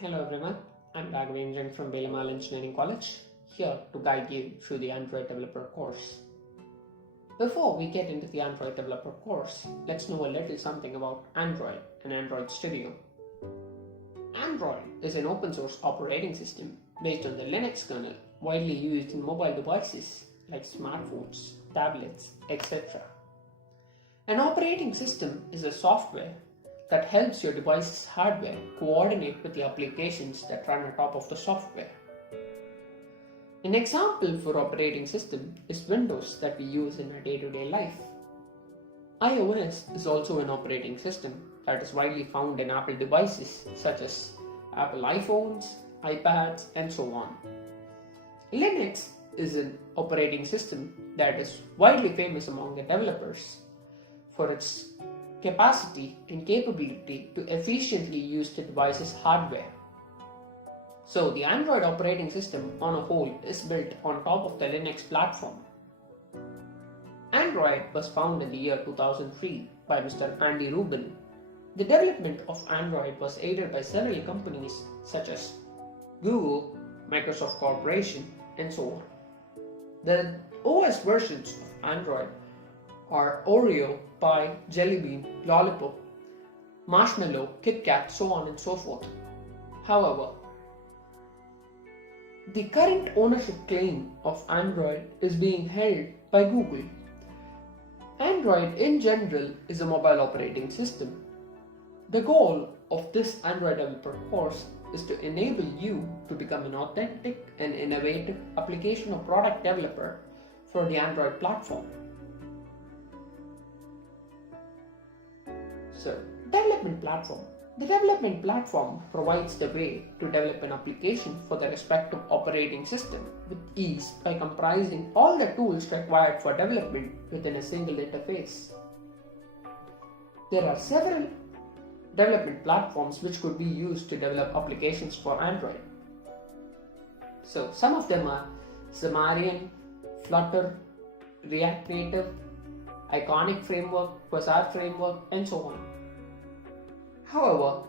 Hello everyone, I'm Raghavendran from Belamal Engineering College, here to guide you through the Android Developer course. Before we get into the Android Developer course, let's know a little something about Android and Android Studio. Android is an open source operating system based on the Linux kernel widely used in mobile devices like smartphones, tablets, etc. An operating system is a software that helps your device's hardware coordinate with the applications that run on top of the software. An example for operating system is Windows that we use in our day-to-day life. iOS is also an operating system that is widely found in Apple devices such as Apple iPhones, iPads, and so on. Linux is an operating system that is widely famous among the developers for its capacity and capability to efficiently use the device's hardware. So the Android operating system on a whole is built on top of the Linux platform. Android was founded in the year 2003 by Mr. Andy Rubin. The development of Android was aided by several companies such as Google, Microsoft Corporation, and so on. The OS versions of Android are Oreo, Pie, Jelly Bean, Lollipop, Marshmallow, Kit Kat, so on and so forth. However, the current ownership claim of Android is being held by Google. Android in general is a mobile operating system. The goal of this Android developer course is to enable you to become an authentic and innovative application or product developer for the Android platform. So, development platform. The development platform provides the way to develop an application for the respective operating system with ease by comprising all the tools required for development within a single interface. There are several development platforms which could be used to develop applications for Android. So, some of them are Xamarin, Flutter, React Native, Iconic Framework, Quasar Framework, and so on. However,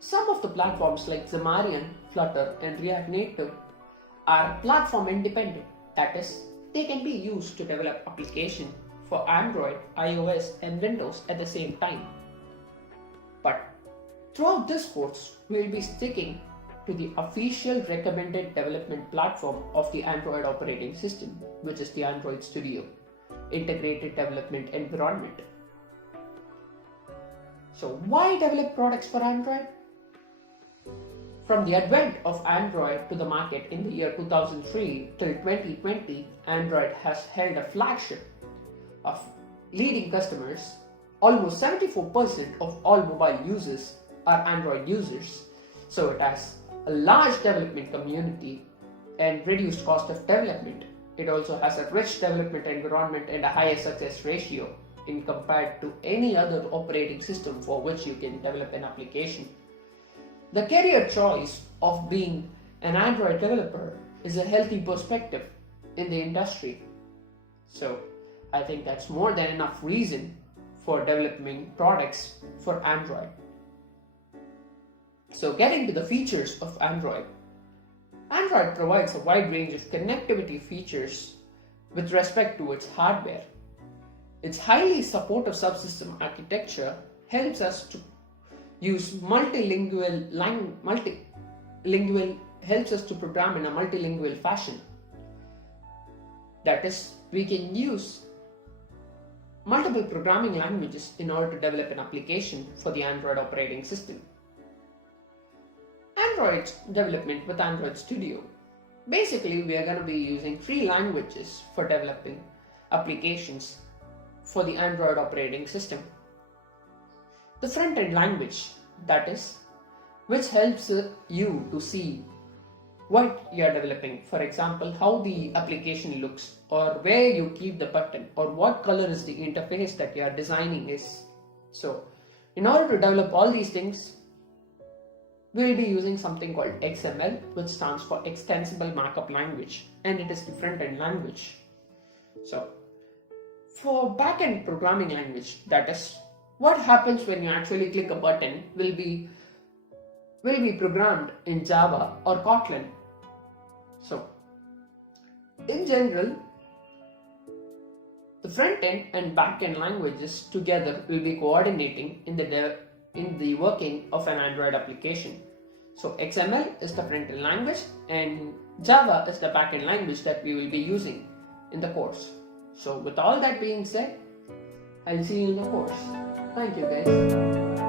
some of the platforms like Xamarin, Flutter, and React Native are platform independent. That is, they can be used to develop applications for Android, iOS, and Windows at the same time. But throughout this course, we will be sticking to the official recommended development platform of the Android operating system, which is the Android Studio integrated development environment. So why develop products for Android? From the advent of Android to the market in the year 2003 till 2020, Android has held a flagship of leading customers. Almost 74% of all mobile users are Android users. So it has a large development community and reduced cost of development. It also has a rich development environment and a higher success ratio in compared to any other operating system for which you can develop an application. The career choice of being an Android developer is a healthy perspective in the industry. So I think that's more than enough reason for developing products for Android. So getting to the features of Android. Android provides a wide range of connectivity features with respect to its hardware. Its highly supportive subsystem architecture helps us to use helps us to program in a multilingual fashion. That is, we can use multiple programming languages in order to develop an application for the Android operating system. Android's development with Android Studio. Basically, we are going to be using 3 languages for developing applications for the Android operating system. The front-end language, that is, which helps you to see what you are developing. For example, how the application looks, or where you keep the button, or what color is the interface that you are designing is. So, in order to develop all these things, we will be using something called XML, which stands for Extensible Markup Language, and it is the front-end language. So, for back-end programming language, that is, what happens when you actually click a button will be will be programmed in Java or Kotlin. So, in general, the front-end and back-end languages together will be coordinating in the working of an Android application. So XML is the front-end language and Java is the back-end language that we will be using in the course. So with all that being said, I'll see you in the course. Thank you guys.